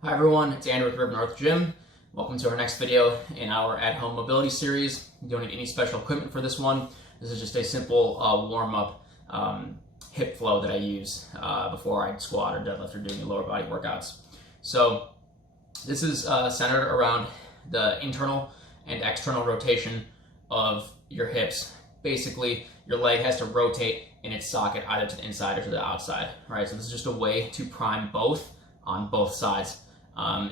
Hi everyone, it's Andrew with River North Gym. Welcome to our next video in our at-home mobility series. You don't need any special equipment for this one. This is just a simple warm-up hip flow that I use before I squat or deadlift or do any lower body workouts. So this is centered around the internal and external rotation of your hips. Basically, your leg has to rotate in its socket either to the inside or to the outside, right? So this is just a way to prime both on both sides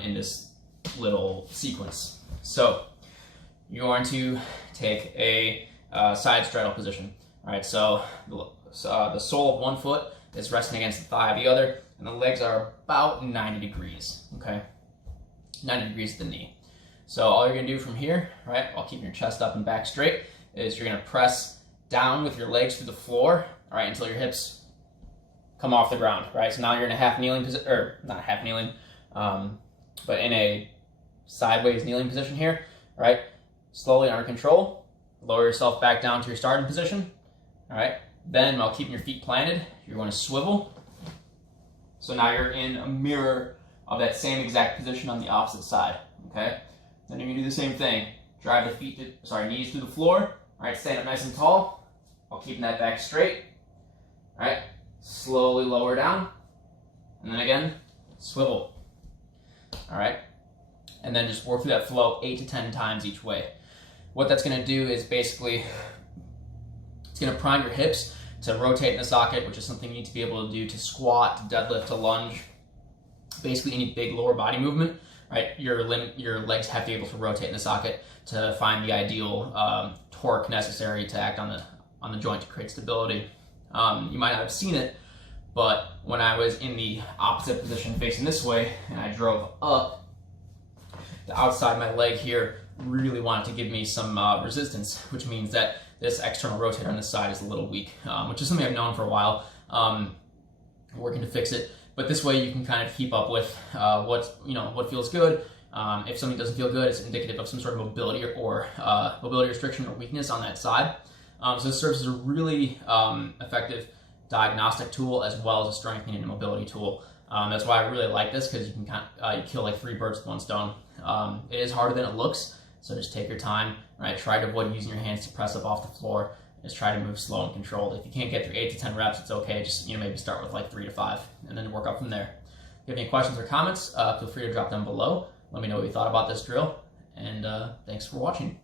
in this little sequence. So you're going to take a side straddle position. All right, so the sole of one foot is resting against the thigh of the other, and the legs are about 90 degrees, okay? 90 degrees to the knee. So all you're gonna do from here, right, while keeping your chest up and back straight, is you're gonna press down with your legs to the floor, all right, until your hips come off the ground, right? So now you're in a half kneeling position, or not half kneeling, but in a sideways kneeling position here, right? Slowly under control, lower yourself back down to your starting position, all right? Then while keeping your feet planted, you're going to swivel. So now you're in a mirror of that same exact position on the opposite side, okay? Then you're gonna do the same thing. Drive the knees to the floor, all right? Stand up nice and tall while keeping that back straight, all right? Slowly lower down, and then again, swivel. All right, and then just work through that flow 8 to 10 times each way. What that's going to do is basically, it's going to prime your hips to rotate in the socket, which is something you need to be able to do to squat, to deadlift, to lunge, basically any big lower body movement, right? Your legs have to be able to rotate in the socket to find the ideal torque necessary to act on the joint to create stability. You might not have seen it, but when I was in the opposite position facing this way and I drove up, the outside of my leg here really wanted to give me some resistance, which means that this external rotator on this side is a little weak, which is something I've known for a while, working to fix it. But this way you can kind of keep up with what feels good. If something doesn't feel good, it's indicative of some sort of mobility or mobility restriction or weakness on that side. So this serves as a really effective diagnostic tool as well as a strengthening and mobility tool. That's why I really like this, because you can you kill like 3 birds with 1 stone. It is harder than it looks, so just take your time, right? Try to avoid using your hands to press up off the floor. Just try to move slow and controlled. If you can't get through 8 to 10 reps, it's okay. Just maybe start with like 3 to 5 and then work up from there. If you have any questions or comments, feel free to drop them below. Let me know what you thought about this drill, and thanks for watching.